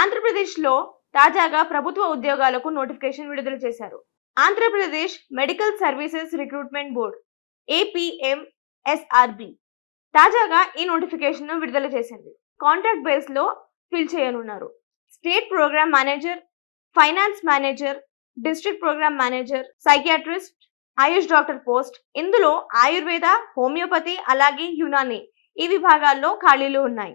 ఆంధ్రప్రదేశ్లో తాజాగా ప్రభుత్వ ఉద్యోగాలకు నోటిఫికేషన్ విడుదల చేశారు. Andhra Pradesh medical services recruitment board APMSRB తాజాగా ఈ నోటిఫికేషన్ విడుదల చేసింది. కాంట్రాక్ట్ బేస్ లో ఫిల్ చేయనున్నారు. State program manager, finance manager, district program manager, psychiatrist, AYUSH doctor post. ఇందులో ఆయుర్వేద, హోమియోపతి అలాగే యునాని ఈ విభాగాల్లో ఖాళీలు ఉన్నాయి.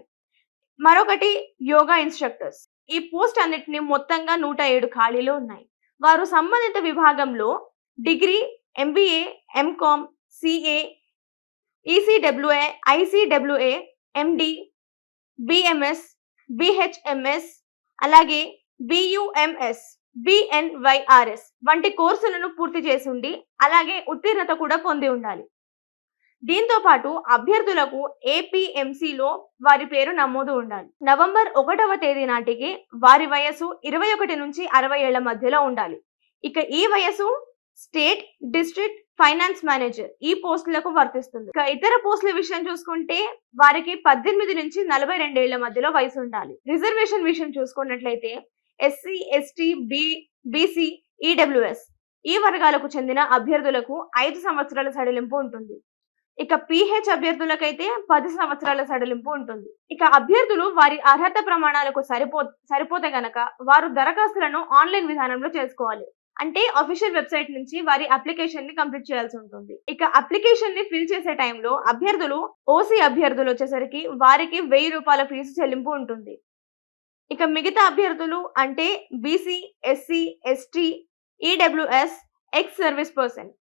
మరొకటి యోగా ఇన్స్ట్రక్టర్స్. ఈ పోస్ట్ అన్నిటిని మొత్తంగా 107 ఖాళీలు ఉన్నాయి. వారు సంబంధిత విభాగంలో degree, MBA, MCOM, CA, ECWA, ICWA, MD, BMS, BHMS అలాగే BUMS, BNYRS వంటి కోర్సులను పూర్తి చేసి ఉండి అలాగే ఉత్తీర్ణత కూడా పొంది ఉండాలి. దీంతో పాటు అభ్యర్థులకు APMCలో వారి పేరు నమోదు ఉండాలి. నవంబర్ 1వ తేదీ నాటికి వారి వయసు 21 నుంచి 60 ఏళ్ల మధ్యలో ఉండాలి. ఇక ఈ వయసు స్టేట్, డిస్ట్రిక్ట్ ఫైనాన్స్ మేనేజర్ ఈ పోస్టులకు వర్తిస్తుంది. ఇక ఇతర పోస్టుల విషయం చూసుకుంటే వారికి 18 నుంచి 42 ఏళ్ల మధ్యలో వయసు ఉండాలి. రిజర్వేషన్ విషయం చూసుకున్నట్లయితే SC, ST, BC, EWS ఈ వర్గాలకు చెందిన అభ్యర్థులకు 5 సంవత్సరాల సడలింపు ఉంటుంది. ఇక PH అభ్యర్థులకైతే 10 సంవత్సరాల సడలింపు ఉంటుంది. ఇక అభ్యర్థులు వారి అర్హత ప్రమాణాలకు సరిపోతే గనక వారు దరఖాస్తులను ఆన్లైన్ విధానంలో చేసుకోవాలి. అంటే అఫీషియల్ వెబ్సైట్ నుంచి వారి అప్లికేషన్ ని కంప్లీట్ చేయాల్సి ఉంటుంది. ఇక అప్లికేషన్ ని ఫిల్ చేసే టైంలో అభ్యర్థులు OC అభ్యర్థులు వచ్చేసరికి వారికి 1000 రూపాయల ఫీజు చెల్లింపు ఉంటుంది. ఇక మిగతా అభ్యర్థులు అంటే BC, SC, ST, EWS, ex service person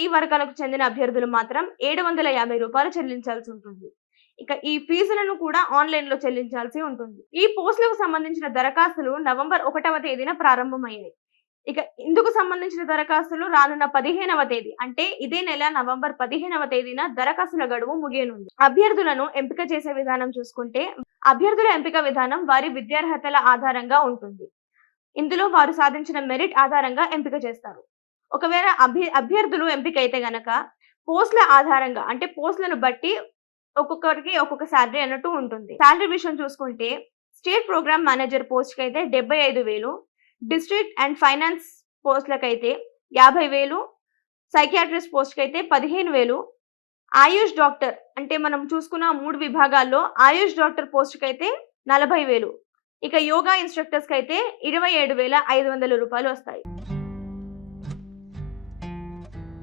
ఈ వర్గాలకు చెందిన అభ్యర్థులు మాత్రం 750 రూపాయలు చెల్లించాల్సి ఉంటుంది. ఇక ఈ ఫీజులను కూడా ఆన్లైన్ లో చెల్లించాల్సి ఉంటుంది. ఈ పోస్టులకు సంబంధించిన దరఖాస్తులు నవంబర్ 1వ తేదీన ప్రారంభమయ్యాయి. ఇక ఇందుకు సంబంధించిన దరఖాస్తులు రానున్న 15వ తేదీ అంటే ఇదే నెల నవంబర్ 15వ తేదీన దరఖాస్తుల గడువు ముగియనుంది. అభ్యర్థులను ఎంపిక చేసే విధానం చూసుకుంటే అభ్యర్థుల ఎంపిక విధానం వారి విద్యార్హతల ఆధారంగా ఉంటుంది. ఇందులో వారు సాధించిన మెరిట్ ఆధారంగా ఎంపిక చేస్తారు. ఒకవేళ అభ్యర్థులు ఎంపిక అయితే గనక పోస్టుల ఆధారంగా అంటే పోస్టులను బట్టి ఒక్కొక్కరికి ఒక్కొక్క శాలరీ అన్నట్టు ఉంటుంది. శాలరీ విషయం చూసుకుంటే స్టేట్ ప్రోగ్రామ్ మేనేజర్ పోస్ట్ కి అయితే 75,000, డిస్ట్రిక్ట్ అండ్ ఫైనాన్స్ పోస్టులకైతే 50,000, సైకియాట్రిస్ట్ పోస్ట్ కి అయితే 15,000, ఆయుష్ డాక్టర్ అంటే మనం చూసుకున్న 3 విభాగాల్లో ఆయుష్ డాక్టర్ పోస్ట్ కి అయితే 40,000, ఇక యోగా ఇన్స్ట్రక్టర్స్ కి అయితే 27,500 రూపాయలు వస్తాయి.